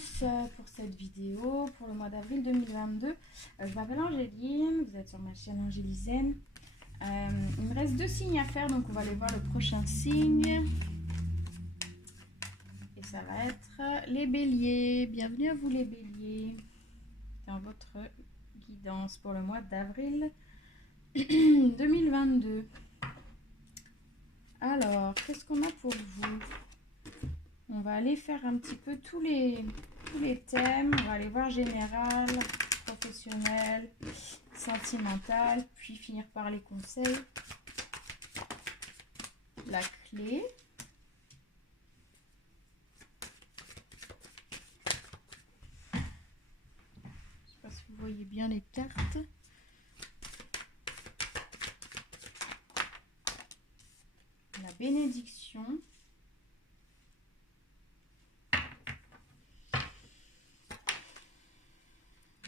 tous pour cette vidéo pour le mois d'avril 2022. Je m'appelle Angéline, vous êtes sur ma chaîne Angélizen. Il me reste 2 signes à faire, donc on va aller voir le prochain signe. Et ça va être les béliers. Bienvenue à vous les béliers dans votre guidance pour le mois d'avril 2022. Alors, qu'est-ce qu'on a pour vous? On va aller faire un petit peu tous les thèmes. On va aller voir général, professionnel, sentimental, puis finir par les conseils. La clé. Je ne sais pas si vous voyez bien les cartes. La bénédiction.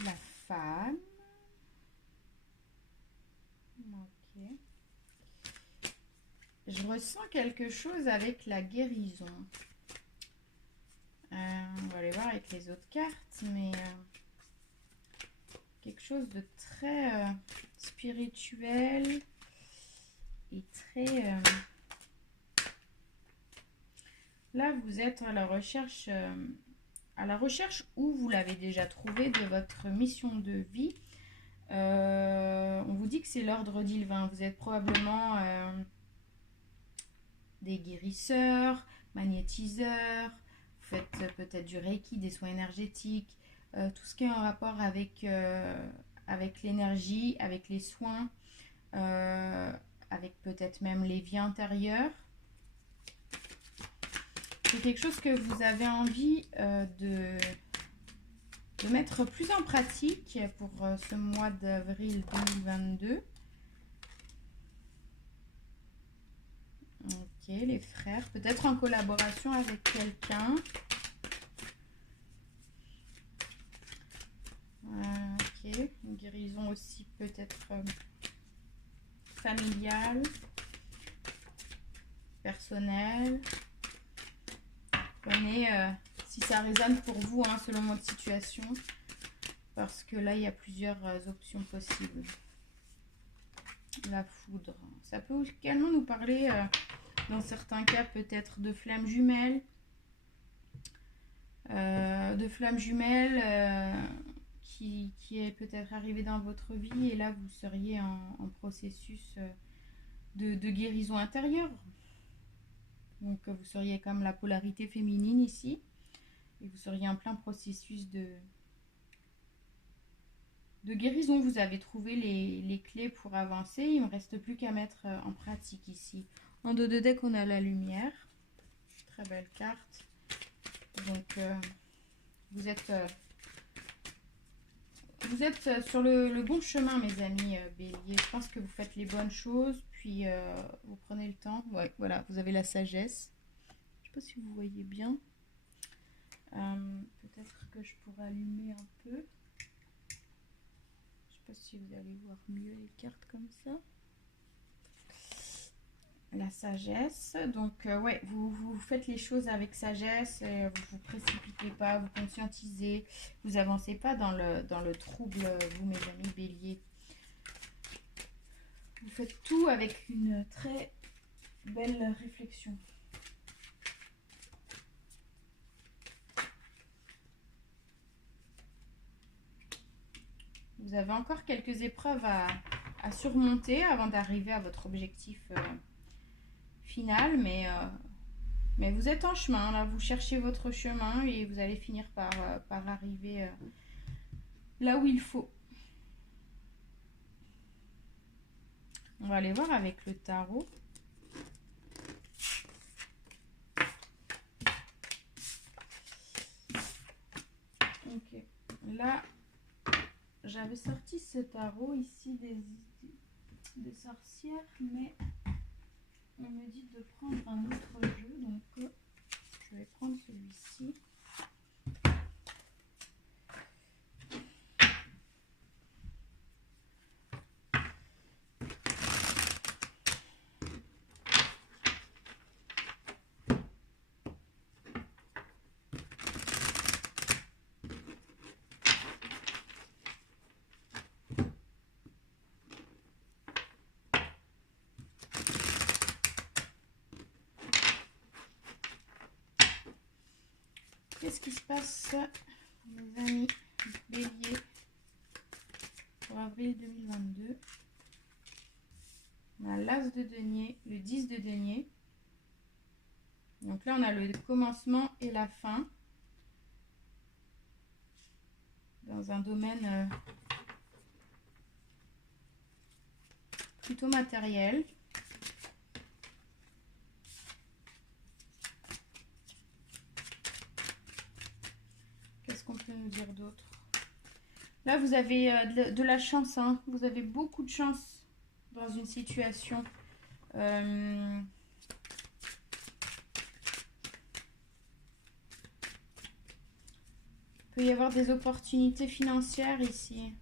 La femme. Ok. Je ressens quelque chose avec la guérison. On va aller voir avec les autres cartes, mais quelque chose de très spirituel et très... Là, vous êtes à la recherche où vous l'avez déjà trouvé de votre mission de vie. On vous dit que c'est l'ordre divin. Vous êtes probablement des guérisseurs, magnétiseurs. Vous faites peut-être du reiki, des soins énergétiques, tout ce qui est en rapport avec l'énergie, avec les soins, avec peut-être même les vies intérieures. C'est quelque chose que vous avez envie de mettre plus en pratique pour ce mois d'avril 2022. Ok, les frères, peut-être en collaboration avec quelqu'un. Ok, une guérison aussi peut-être familiale, personnelle. Prenez si ça résonne pour vous, hein, selon votre situation, parce que là il y a plusieurs options possibles. La foudre, ça peut également nous parler dans certains cas peut-être de flammes jumelles, qui est peut-être arrivé dans votre vie, et là vous seriez en processus de guérison intérieure. Donc vous seriez comme la polarité féminine ici, et vous seriez en plein processus de guérison. Vous avez trouvé les clés pour avancer. Il ne me reste plus qu'à mettre en pratique ici. En dos de deck, on a la lumière. Très belle carte. Donc vous êtes sur le bon chemin, mes amis béliers. Je pense que vous faites les bonnes choses, puis vous prenez le temps. Ouais, voilà, vous avez la sagesse. Je ne sais pas si vous voyez bien. Peut-être que je pourrais allumer un peu. Je ne sais pas si vous allez voir mieux les cartes comme ça. La sagesse. Donc, ouais, vous faites les choses avec sagesse. Vous ne vous précipitez pas, vous conscientisez. Vous avancez pas dans le trouble, vous, mes amis béliers. Vous faites tout avec une très belle réflexion. Vous avez encore quelques épreuves à surmonter avant d'arriver à votre objectif final, mais vous êtes en chemin, là, vous cherchez votre chemin et vous allez finir par arriver là où il faut. On va aller voir avec le tarot. Ok, là, j'avais sorti ce tarot ici des sorcières, mais on me dit de prendre un autre jeu, donc je vais prendre celui-ci. qu'est-ce qui se passe, mes amis bélier, pour avril 2022? On a l'as de denier, le 10 de denier. Donc là, on a le commencement et la fin. Dans un domaine plutôt matériel. Qu'est-ce qu'on peut nous dire d'autre? Là, vous avez de la chance, hein. Vous avez beaucoup de chance dans une situation. Il peut y avoir des opportunités financières ici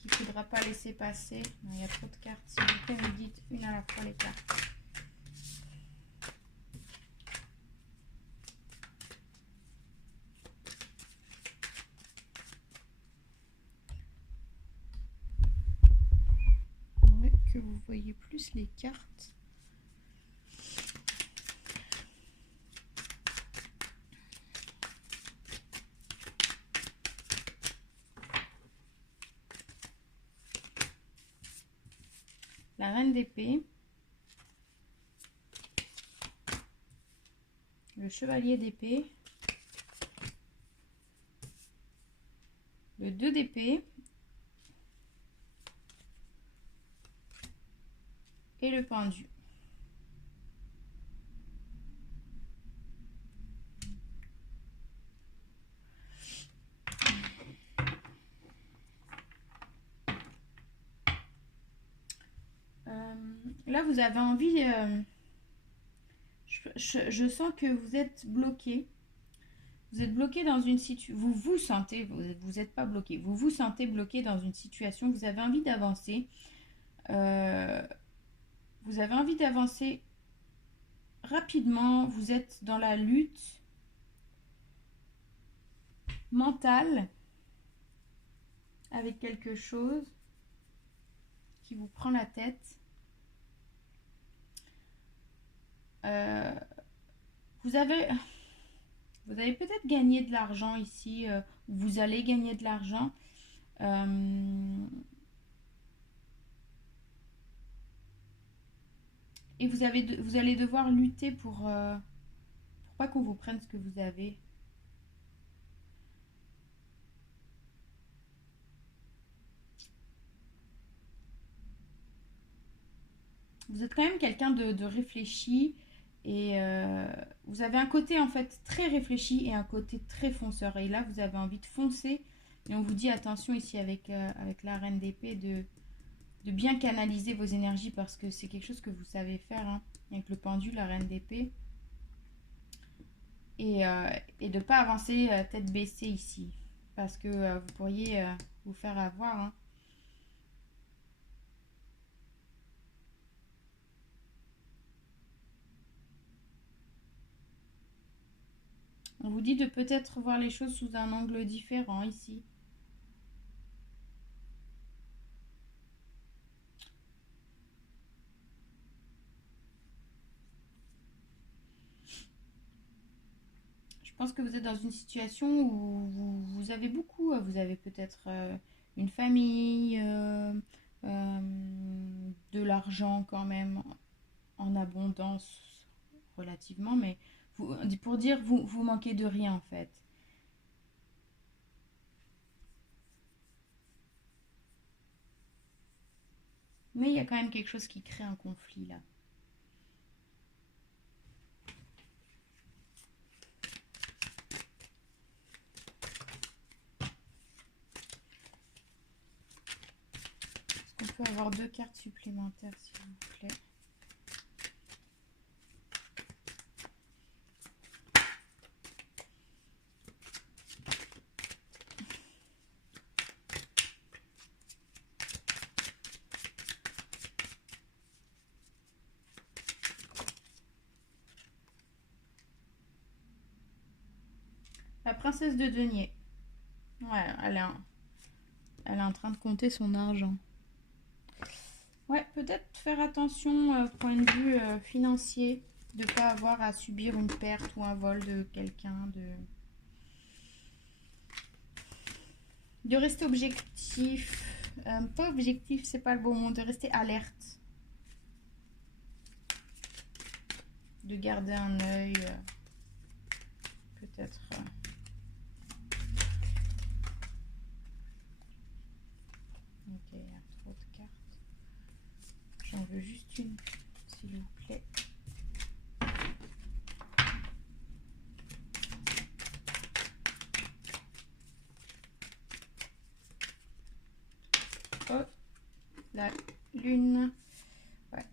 qu'il ne faudra pas laisser passer. Non, il y a trop de cartes. S'il vous plaît, me dites une à la fois les cartes. J'aimerais que vous voyez plus les cartes. La reine d'épée, le chevalier d'épée, le 2 d'épée et le pendu. Là, vous avez envie... je sens que vous êtes bloqué. Vous êtes bloqué dans une situation... Vous vous sentez... Vous n'êtes pas bloqué. Vous vous sentez bloqué dans une situation. Vous avez envie d'avancer. Vous avez envie d'avancer rapidement. Vous êtes dans la lutte mentale avec quelque chose qui vous prend la tête. Vous avez peut-être gagné de l'argent ici, vous allez gagner de l'argent. Et vous allez devoir lutter pour pas qu'on vous prenne ce que vous avez. Vous êtes quand même quelqu'un de réfléchi. Et vous avez un côté en fait très réfléchi et un côté très fonceur. Et là, vous avez envie de foncer. Et on vous dit attention ici avec la reine d'épée de bien canaliser vos énergies parce que c'est quelque chose que vous savez faire. Hein, avec le pendu, la reine d'épée. Et de ne pas avancer tête baissée ici. Parce que vous pourriez vous faire avoir. Hein. On vous dit de peut-être voir les choses sous un angle différent ici. Je pense que vous êtes dans une situation où vous avez beaucoup. Vous avez peut-être une famille, de l'argent quand même en abondance relativement, mais pour dire vous manquez de rien en fait. Mais il y a quand même quelque chose qui crée un conflit là. Est-ce qu'on peut avoir 2 cartes supplémentaires s'il vous plaît? La princesse de denier. Ouais, elle est en train de compter son argent. Ouais, peut-être faire attention point de vue financier. de ne pas avoir à subir une perte ou un vol de quelqu'un, de rester objectif, pas objectif, c'est pas le bon mot, de rester alerte, de garder un œil, peut-être. Ok, il y a trop de cartes. J'en veux juste une, s'il vous plaît. Oh, la lune. Ouais.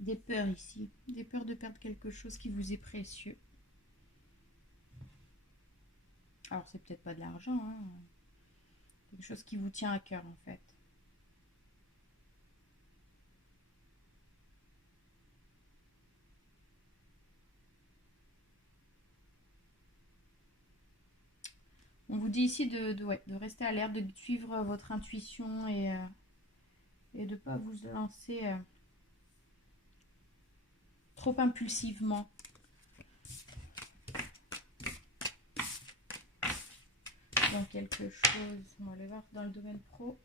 Des peurs ici. Des peurs de perdre quelque chose qui vous est précieux. Alors, c'est peut-être pas de l'argent, hein. Quelque chose qui vous tient à cœur, en fait. On vous dit ici de rester alerte, de suivre votre intuition et de ne pas vous lancer trop impulsivement dans quelque chose. On va aller voir dans le domaine pro.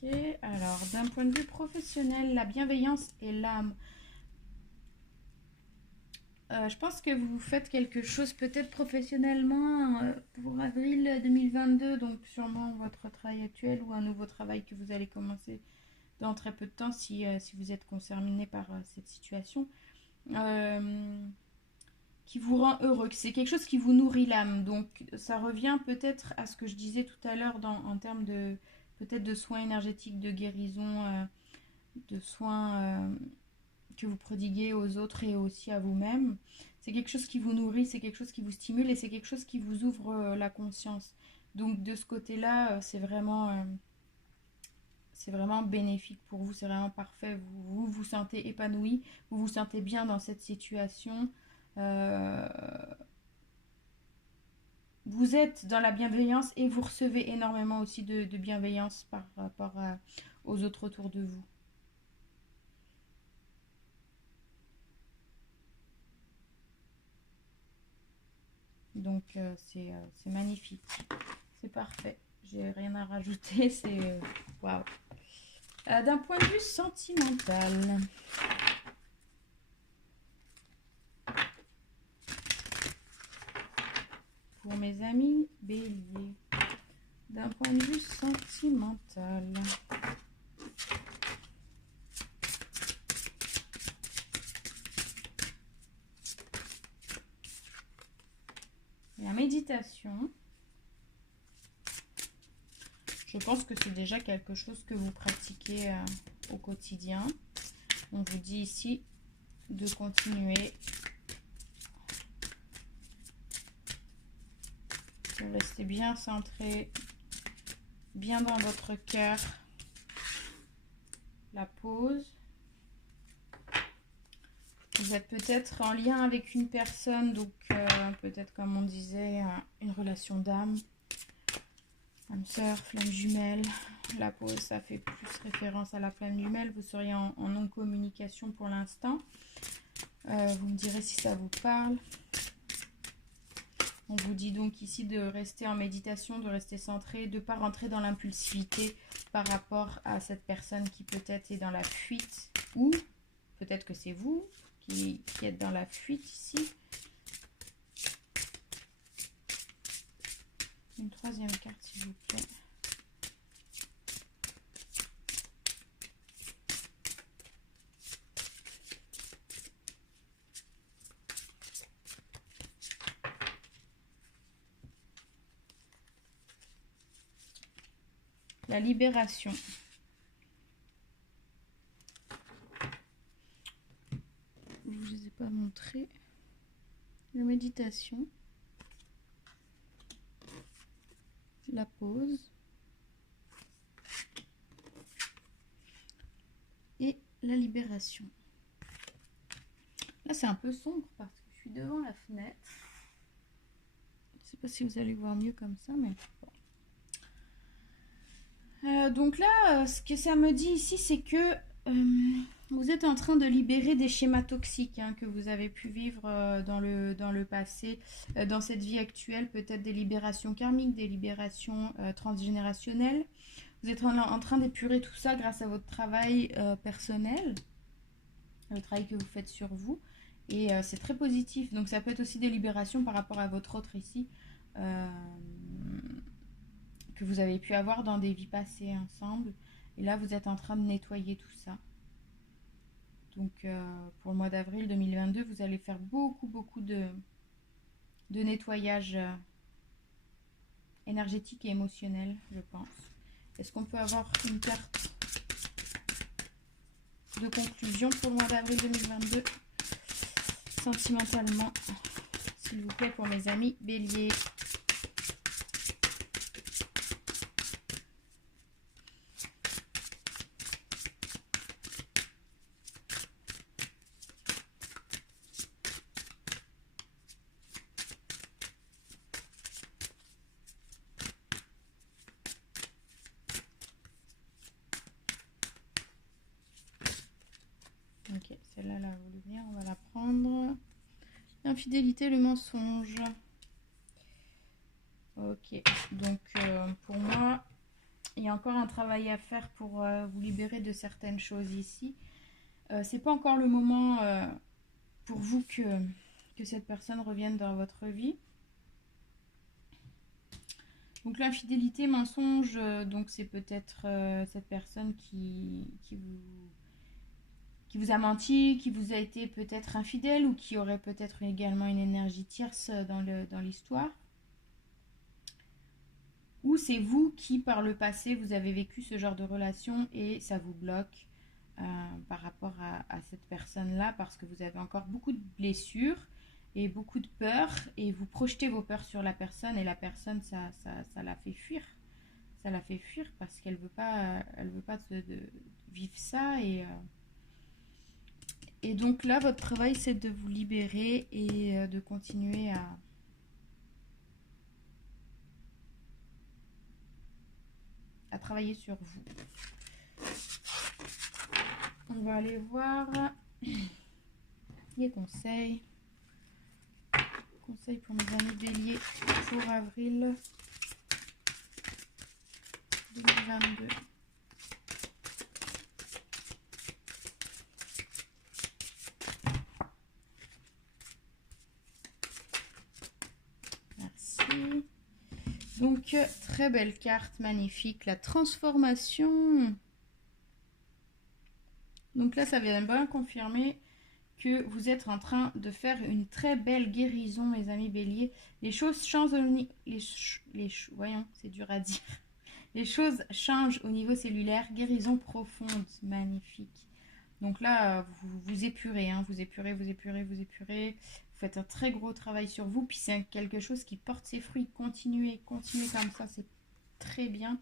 Ok, alors d'un point de vue professionnel, la bienveillance et l'âme. Je pense que vous faites quelque chose peut-être professionnellement pour avril 2022, donc sûrement votre travail actuel ou un nouveau travail que vous allez commencer dans très peu de temps si vous êtes concerné par cette situation, qui vous rend heureux, c'est quelque chose qui vous nourrit l'âme. Donc ça revient peut-être à ce que je disais tout à l'heure en termes de peut-être de soins énergétiques, de guérison, de soins que vous prodiguez aux autres et aussi à vous-même. C'est quelque chose qui vous nourrit, c'est quelque chose qui vous stimule et c'est quelque chose qui vous ouvre la conscience. Donc de ce côté-là, c'est vraiment bénéfique pour vous, c'est vraiment parfait. Vous vous sentez épanoui, vous vous sentez bien dans cette situation. Vous êtes dans la bienveillance et vous recevez énormément aussi de bienveillance par rapport aux autres autour de vous. Donc c'est magnifique, c'est parfait. J'ai rien à rajouter, c'est waouh. D'un point de vue sentimental, pour mes amis béliers, d'un point de vue sentimental. La méditation, je pense que c'est déjà quelque chose que vous pratiquez au quotidien. On vous dit ici de continuer, de rester bien centré, bien dans votre cœur. La pause. Vous êtes peut-être en lien avec une personne, donc peut-être comme on disait, une relation d'âme, âme sœur, flamme jumelle. La pause, ça fait plus référence à la flamme jumelle. Vous seriez en non-communication pour l'instant. Vous me direz si ça vous parle. On vous dit donc ici de rester en méditation, de rester centré, de ne pas rentrer dans l'impulsivité par rapport à cette personne qui peut-être est dans la fuite, ou peut-être que c'est vous qui êtes dans la fuite ici. Une troisième carte, s'il vous plaît. La libération. Je ne vous ai pas montré. La méditation. La pause. Et la libération. Là, c'est un peu sombre parce que je suis devant la fenêtre. Je ne sais pas si vous allez voir mieux comme ça, mais bon. Donc là, ce que ça me dit ici, c'est que vous êtes en train de libérer des schémas toxiques que vous avez pu vivre dans le passé, dans cette vie actuelle, peut-être des libérations karmiques, des libérations transgénérationnelles. Vous êtes en train d'épurer tout ça grâce à votre travail personnel, le travail que vous faites sur vous. Et c'est très positif. Donc ça peut être aussi des libérations par rapport à votre autre ici. Que vous avez pu avoir dans des vies passées ensemble. Et là, vous êtes en train de nettoyer tout ça. Donc, pour le mois d'avril 2022, vous allez faire beaucoup de nettoyage énergétique et émotionnel, je pense. Est-ce qu'on peut avoir une carte de conclusion pour le mois d'avril 2022 sentimentalement, s'il vous plaît, pour mes amis béliers? Ok, celle-là, là, vous voulez bien, on va la prendre. L'infidélité, le mensonge. Ok, donc pour moi, il y a encore un travail à faire pour vous libérer de certaines choses ici. C'est pas encore le moment pour vous que cette personne revienne dans votre vie. Donc l'infidélité, mensonge, donc c'est peut-être cette personne qui vous a menti, qui vous a été peut-être infidèle ou qui aurait peut-être également une énergie tierce dans l'histoire. Ou c'est vous qui, par le passé, vous avez vécu ce genre de relation et ça vous bloque par rapport à cette personne-là parce que vous avez encore beaucoup de blessures et beaucoup de peurs et vous projetez vos peurs sur la personne et la personne, ça la fait fuir. Ça la fait fuir parce qu'elle veut pas de vivre ça et donc là, votre travail, c'est de vous libérer et de continuer à travailler sur vous. On va aller voir les conseils. Conseils pour mes amis béliers pour avril 2022. Merci. Donc, très belle carte, magnifique. La transformation. Donc là, ça vient bien confirmer que vous êtes en train de faire une très belle guérison, mes amis béliers. Les choses changent voyons, c'est dur à dire. Les choses changent au niveau cellulaire. Guérison profonde, magnifique. Donc là, vous épurez, vous épurez. Vous faites un très gros travail sur vous. Puis c'est quelque chose qui porte ses fruits. Continuez comme ça, c'est très bien.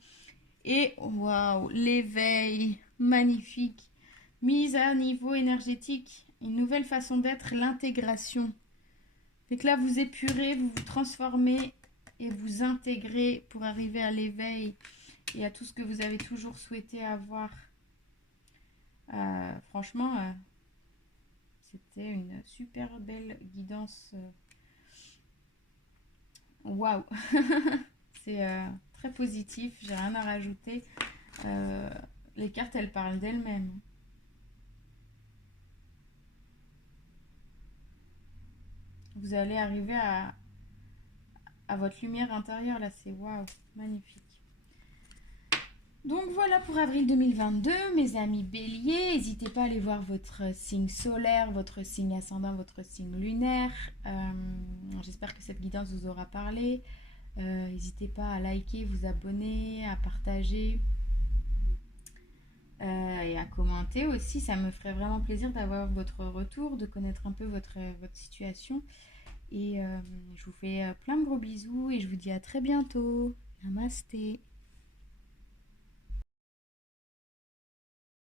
Et waouh, l'éveil, magnifique. Mise à niveau énergétique, une nouvelle façon d'être, l'intégration. Donc là, vous épurez, vous vous transformez et vous intégrez pour arriver à l'éveil et à tout ce que vous avez toujours souhaité avoir. Franchement, c'était une super belle guidance. Waouh. C'est très positif, j'ai rien à rajouter. Les cartes, elles parlent d'elles-mêmes. Vous allez arriver à votre lumière intérieure. Là, c'est waouh, magnifique. Donc voilà pour avril 2022, mes amis béliers. N'hésitez pas à aller voir votre signe solaire, votre signe ascendant, votre signe lunaire. J'espère que cette guidance vous aura parlé. N'hésitez pas à liker, vous abonner, à partager et à commenter aussi. Ça me ferait vraiment plaisir d'avoir votre retour, de connaître un peu votre situation. Et je vous fais plein de gros bisous et je vous dis à très bientôt. Namasté.